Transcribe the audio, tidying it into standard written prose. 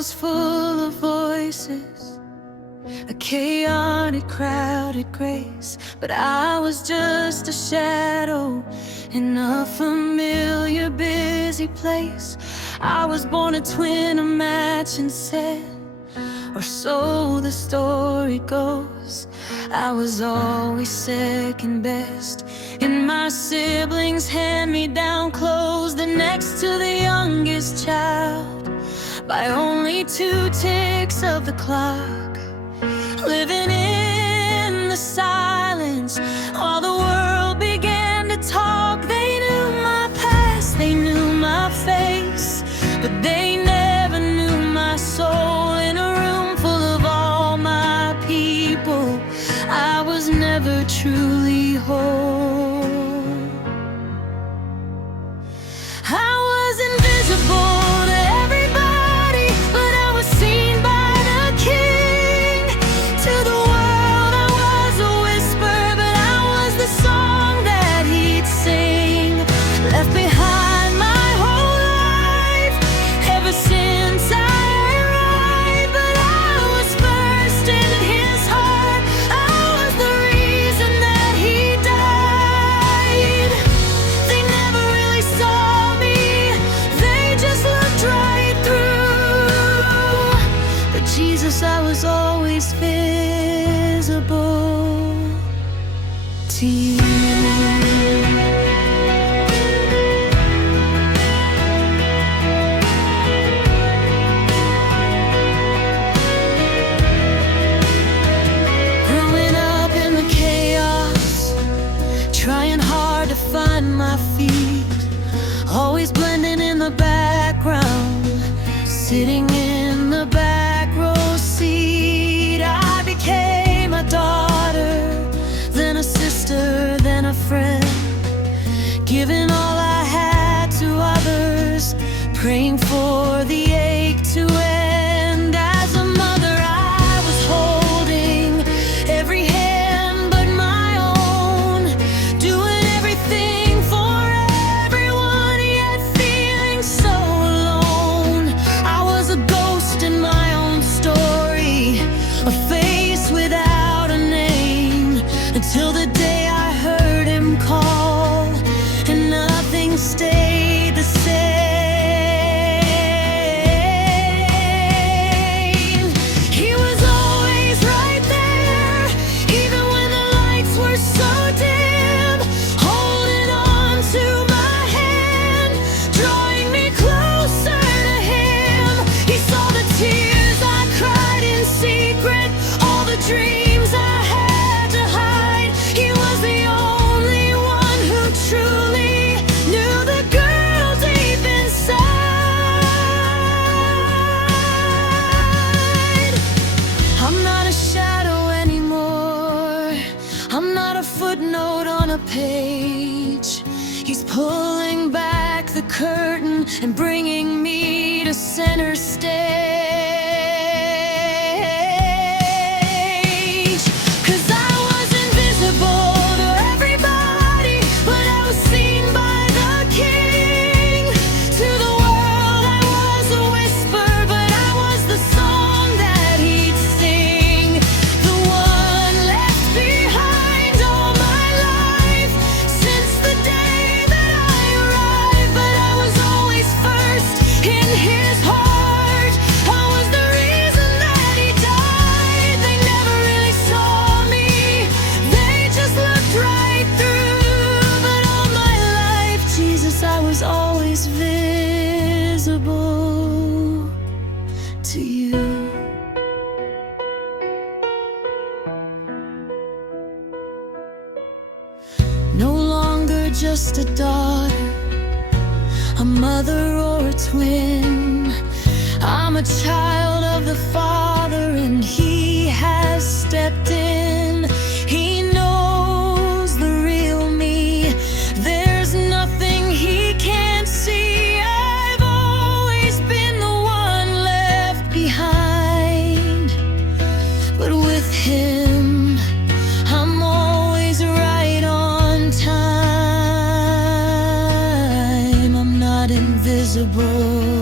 was full of voices, a chaotic, crowded grace. But I was just a shadow in a familiar, busy place. I was born a twin, a match and set, or so the story goes. I was always second best in my siblings' hand-me-down clothes, the next to the youngest child by only 2 ticks of the clock. Living in the silence while the world began to talk. They knew my past, they knew my face, but they never knew my soul. In a room full of all my people, I was never truly whole. I was invisible to everybody, but I was seen by the King. To the world I was a whisper, but I was the song that he'd sing. Left behind my whole life ever since I arrived, but I was first in his heart. I was the reason that he died. They never really saw me, they just looked right through. But Jesus, I was always visible to you. Growing up in the chaos, trying hard to find my feet, always blending in the background, sitting in the back row seat. I became a daughter, then a sister, then a friend, giving all I had to others, praying for the ache to end. As a mother, I was holding every hand but my own, doing everything for everyone, yet feeling so alone. I was a ghost in my own story, a face without a name, until the day I heard him call, and nothing stayed the same. He was always right there, even when the lights were so dim, holding on to my hand, drawing me closer to him. He saw the tears I cried in secret, all the dreams I had to hide. He was the only one who truly knew the girl deep inside. I'm not a shadow anymore, I'm not a footnote on a page. He's pulling back the curtain and bringing me to center stage. 'Cause I was invisible to everybody, but I was seen by the King. To the world I was a whisper, but I was the song that he'd sing. The one left behind all my life since the day that I arrived, but I was always first in his heart. I was the reason that he died. They never really saw me, they just looked right through. But all my life, Jesus, I was always visible to you. No longer just a daughter, a mother or a twin. I'm a child of the Father, and he has stepped in. He knows the real me, there's nothing he can't see. I've always been the one left behind, but with him I'm always right on time. I'm not invisible.